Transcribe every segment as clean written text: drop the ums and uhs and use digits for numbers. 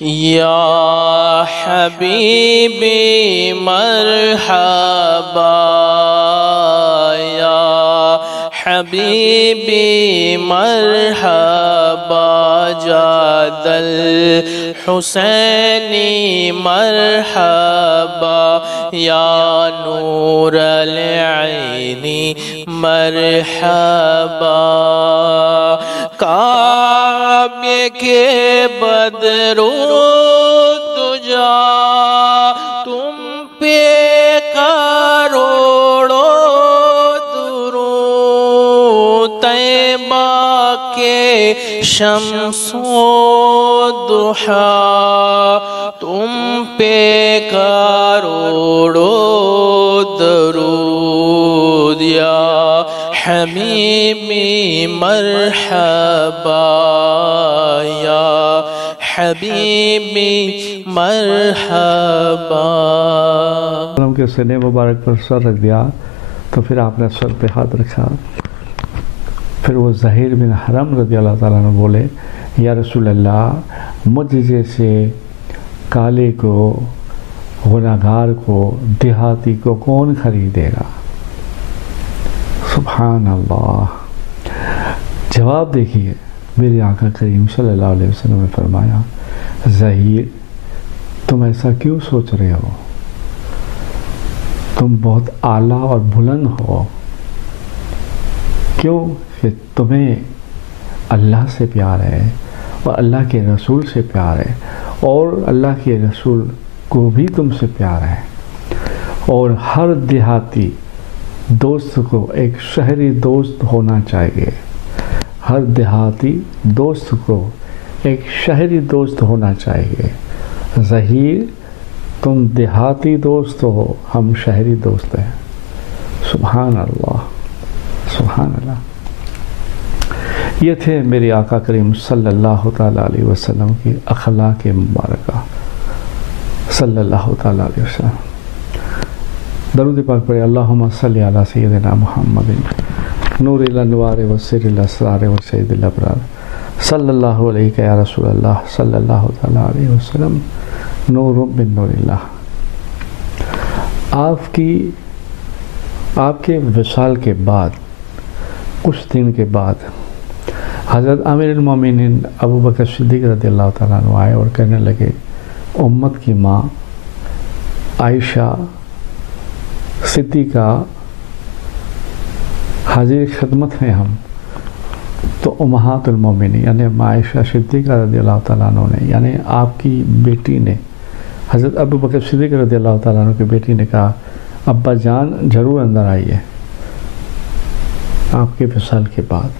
یا حبیبی مرحبا یا حبیبی مرحبا جاد الحسینی مرحبا یا نور العینی مرحبا کعبے کے بدرو تجا تم پہ کروڑوں درود طیبہ کے شمس و ضحا تم پہ کروڑوں درود یا حبیبی مرحبا یا حبیبی مرحبا۔ کے سینے مبارک پر سر رکھ دیا تو پھر آپ نے سر پہ ہاتھ رکھا، پھر وہ زہیر بن حرم رضی اللہ تعالیٰ عنہ بولے یا رسول اللہ مجھ جیسے کالے کو، گناہگار کو، دیہاتی کو کون خریدے گا؟ سبحان اللہ۔ جواب دیکھیے، میرے آقا کریم صلی اللہ علیہ وسلم نے فرمایا زہیر تم ایسا کیوں سوچ رہے ہو؟ تم بہت اعلیٰ اور بلند ہو، کیوں کہ تمہیں اللہ سے پیار ہے اور اللہ کے رسول سے پیار ہے، اور اللہ کے رسول کو بھی تم سے پیار ہے، اور ہر دیہاتی دوست کو ایک شہری دوست ہونا چاہیے، ہر دیہاتی دوست کو ایک شہری دوست ہونا چاہیے۔ ظہیر تم دیہاتی دوست ہو، ہم شہری دوست ہیں۔ سبحان اللہ، سبحان اللہ۔ یہ تھے میرے آقا کریم صلی اللہ تعالیٰ علیہ وسلم کی اخلاق مبارکہ، صلی اللہ تعالیٰ علیہ وسلم۔ درود پاک پڑھے، اللہم صلی علی سیدنا محمد نور الانوار و سر الاسرار و سید الابرار صلی اللہ علیہ یا رسول اللہ صلی اللہ تعالیٰ علیہ وسلم نور من نور اللہ۔ آپ کے وصال کے بعد کچھ دن کے بعد حضرت امیر المومنین ابو بکر صدیق رضی اللہ تعالیٰ عنہ آئے اور کہنے لگے امت کی ماں عائشہ صدیقہ حاضر خدمت ہیں ہم، تو امہات المومنین یعنی عائشہ صدیقہ رضی اللہ تعالیٰ عنہ نے، یعنی آپ کی بیٹی نے، حضرت ابو بکر صدیق رضی اللہ تعالیٰ عنہ کی بیٹی نے کہا ابا جان ضرور اندر آئیے آپ کے وصال کے بعد۔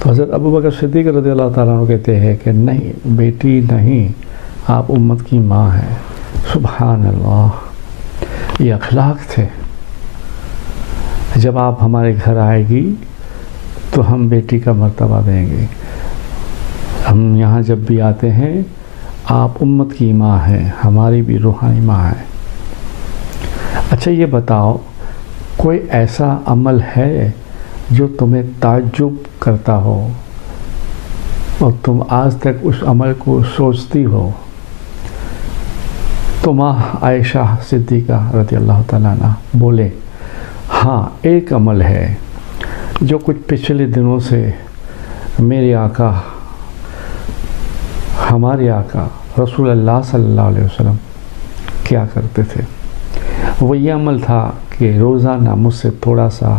تو حضرت ابو بکر صدیق رضی اللہ تعالیٰ عنہ کہتے ہیں کہ نہیں بیٹی نہیں، آپ امت کی ماں ہیں۔ سبحان اللہ، یہ اخلاق تھے۔ جب آپ ہمارے گھر آئے گی تو ہم بیٹی کا مرتبہ دیں گے، ہم یہاں جب بھی آتے ہیں آپ امت کی ماں ہیں، ہماری بھی روحانی ماں ہے۔ اچھا یہ بتاؤ کوئی ایسا عمل ہے جو تمہیں تعجب کرتا ہو اور تم آج تک اس عمل کو سوچتی ہو؟ تو ماں عائشہ صدیقہ رضی اللہ تعالیٰ عنہ بولے ہاں ایک عمل ہے جو کچھ پچھلے دنوں سے میرے آقا، ہمارے آقا رسول اللہ صلی اللہ علیہ وسلم کیا کرتے تھے۔ وہ یہ عمل تھا کہ روزانہ مجھ سے تھوڑا سا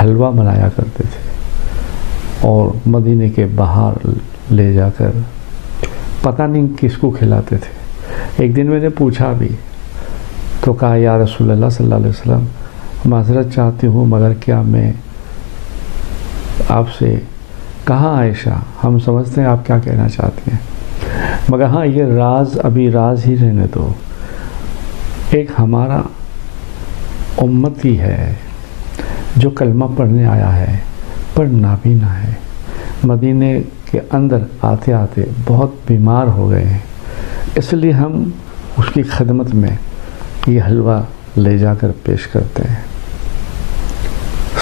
حلوہ بنایا کرتے تھے اور مدینے کے باہر لے جا کر پتہ نہیں کس کو کھلاتے تھے۔ ایک دن میں نے پوچھا بھی تو کہا یا رسول اللہ صلی اللہ علیہ وسلم معذرت چاہتی ہوں مگر کیا میں آپ سے، کہاں عائشہ ہم سمجھتے ہیں آپ کیا کہنا چاہتے ہیں، مگر ہاں یہ راز ابھی راز ہی رہنے دو۔ ایک ہمارا امتی ہے جو کلمہ پڑھنے آیا ہے پر نابینا ہے، مدینے کے اندر آتے آتے بہت بیمار ہو گئے ہیں، اس لیے ہم اس کی خدمت میں یہ حلوہ لے جا کر پیش کرتے ہیں۔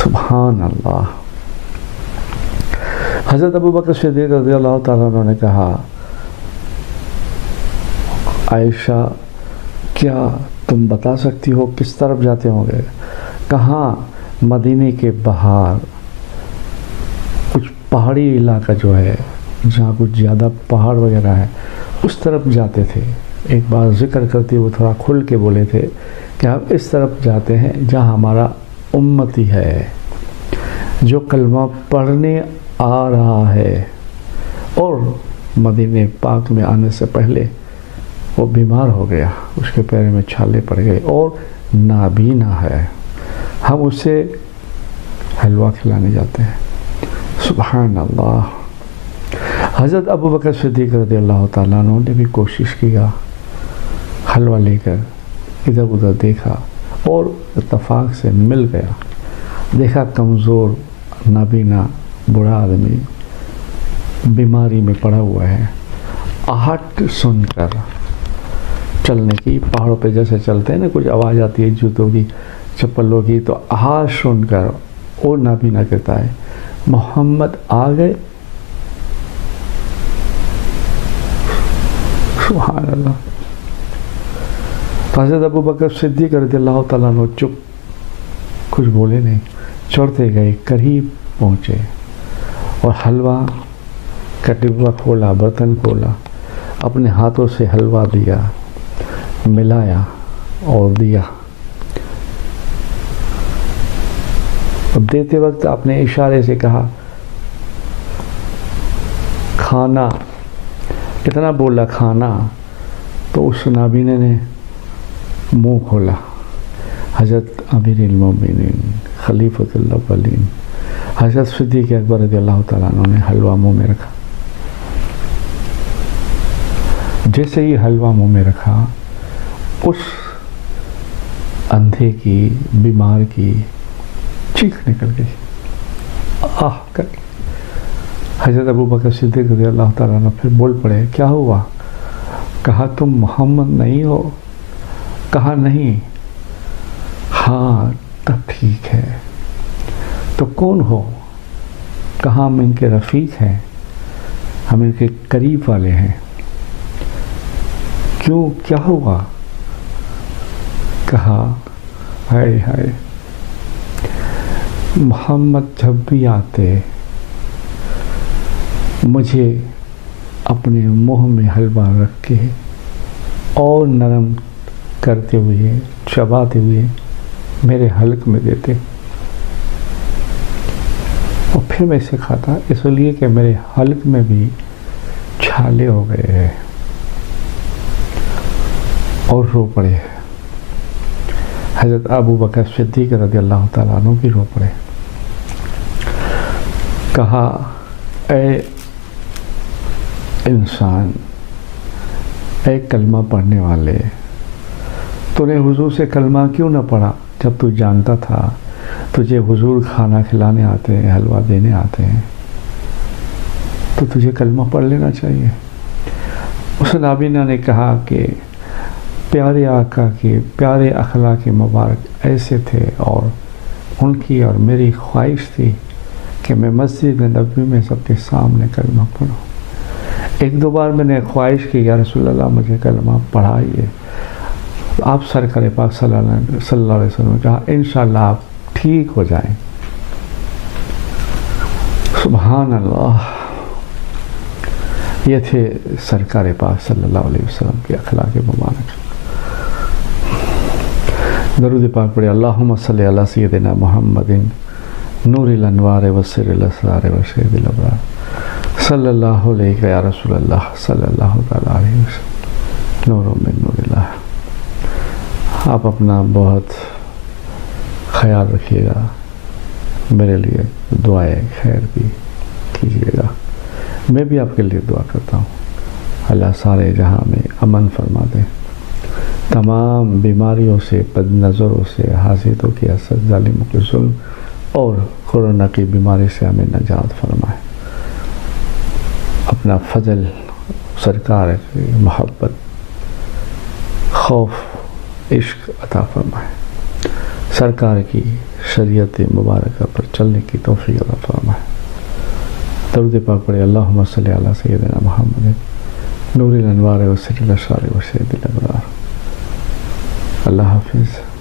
سبحان اللہ۔ حضرت ابو بکر صدیق رضی اللہ تعالیٰ عنہ نے کہا عائشہ کیا تم بتا سکتی ہو کس طرف جاتے ہوں گے؟ کہاں؟ مدینے کے باہر کچھ پہاڑی علاقہ جو ہے جہاں کچھ زیادہ پہاڑ وغیرہ ہے اس طرف جاتے تھے۔ ایک بار ذکر کرتے وہ تھوڑا کھل کے بولے تھے کہ ہم اس طرف جاتے ہیں جہاں ہمارا امتی ہے جو کلمہ پڑھنے آ رہا ہے، اور مدینے پاک میں آنے سے پہلے وہ بیمار ہو گیا، اس کے پیروں میں چھالے پڑ گئے اور نابینا ہے، ہم اسے حلوہ کھلانے جاتے ہیں۔ سبحان اللہ۔ حضرت ابوبکر صدیق رضی اللہ تعالیٰ عنہ نے بھی کوشش کیا، حلوہ لے کر ادھر ادھر دیکھا اور اتفاق سے مل گیا، دیکھا کمزور نابینا بوڑھا آدمی بیماری میں پڑا ہوا ہے، آہٹ سن کر چلنے کی، پہاڑوں پہ جیسے چلتے ہیں نا کچھ آواز آتی ہے جوتوں کی چپلوں کی، تو آہٹ سن کر اور نابینا کہتا ہے محمد آ گئے۔ سبحان اللہ۔ حضرت ابوبکر صدیق رضی اللہ تعالیٰ عنہ چپ، کچھ بولے نہیں، چڑھتے گئے، قریب پہنچے اور حلوہ کا ڈبہ کھولا، برتن کھولا، اپنے ہاتھوں سے حلوہ دیا، ملایا اور دیا۔ اب دیتے وقت اپنے اشارے سے کہا کھانا، اتنا بولا کھانا، تو اس نابینے نے منہ کھولا۔ حضرت امیر المومنین خلیفۃ الاولین حضرت صدیق اکبر رضی اللہ تعالیٰ عنہ نے حلوہ منہ میں رکھا۔ جیسے ہی حلوہ منہ میں رکھا، اس اندھے کی، بیمار کی چیخ نکل گئی، آہ کر کے۔ حضرت ابوبکر صدیق رضی اللہ تعالیٰ عنہ پھر بول پڑے، کیا ہوا؟ کہا تم محمد نہیں ہو؟ کہا نہیں۔ ہاں تب ٹھیک ہے، تو کون ہو؟ کہا ہم ان کے رفیق ہیں، ہم ان کے قریب والے ہیں۔ کیوں، کیا ہوا؟ کہا ہائے ہائے، محمد جب بھی آتے مجھے اپنے منہ میں حلوہ رکھ کے اور نرم کرتے ہوئے، چباتے ہوئے میرے حلق میں دیتے، اور پھر میں اسے کھاتا، اس لیے کہ میرے حلق میں بھی چھالے ہو گئے ہیں۔ اور رو پڑے۔ حضرت ابوبکر صدیق رضی اللہ تعالیٰ عنہ بھی رو پڑے۔ کہا اے انسان، اے کلمہ پڑھنے والے، تو نے حضور سے کلمہ کیوں نہ پڑھا جب تو جانتا تھا تجھے حضور کھانا کھلانے آتے ہیں، حلوہ دینے آتے ہیں، تو تجھے کلمہ پڑھ لینا چاہیے۔ اس نابینا نے کہا کہ پیارے آقا کے پیارے اخلاق مبارک ایسے تھے، اور ان کی اور میری خواہش تھی کہ میں مسجد نبوی میں سب کے سامنے کلمہ پڑھوں۔ ایک دو بار میں نے خواہش کی یا رسول اللہ مجھے کلمہ پڑھائیے، آپ سرکار پاک صلی اللہ علیہ وسلم نے کہا انشاءاللہ آپ ٹھیک ہو جائیں۔ سبحان اللہ۔ یہ تھے سرکار پاک صلی اللہ علیہ وسلم کے اخلاق مبارک۔ درود پاک پڑھے۔ اللہم صلی علی سیدنا محمد نور الانوار وسر الاسرار وشہد الابرار صلی اللہ علیہ یا رسول اللہ صلی اللہ تعالیٰ علیہ وسلم، نور من نور اللہ۔ آپ اپنا بہت خیال رکھیے گا، میرے لیے دعائے خیر بھی کیجیے گا، میں بھی آپ کے لیے دعا کرتا ہوں۔ اللہ سارے جہاں میں امن فرما دے، تمام بیماریوں سے، بد نظروں سے، حاسدوں کی حسد، ظالموں کے ظلم اور کورونا کی بیماری سے ہمیں نجات فرمائے۔ اپنا فضل، سرکار کی محبت، خوف، عشق عطا فرمائے، سرکار کی شریعت مبارکہ پر چلنے کی توفیق عطا فرمائے۔ درود پاک پڑھے۔ اللہم صلی علی سیدنا محمد نور الانوار وسر الاشرار وسید الابرار. اللہ حافظ.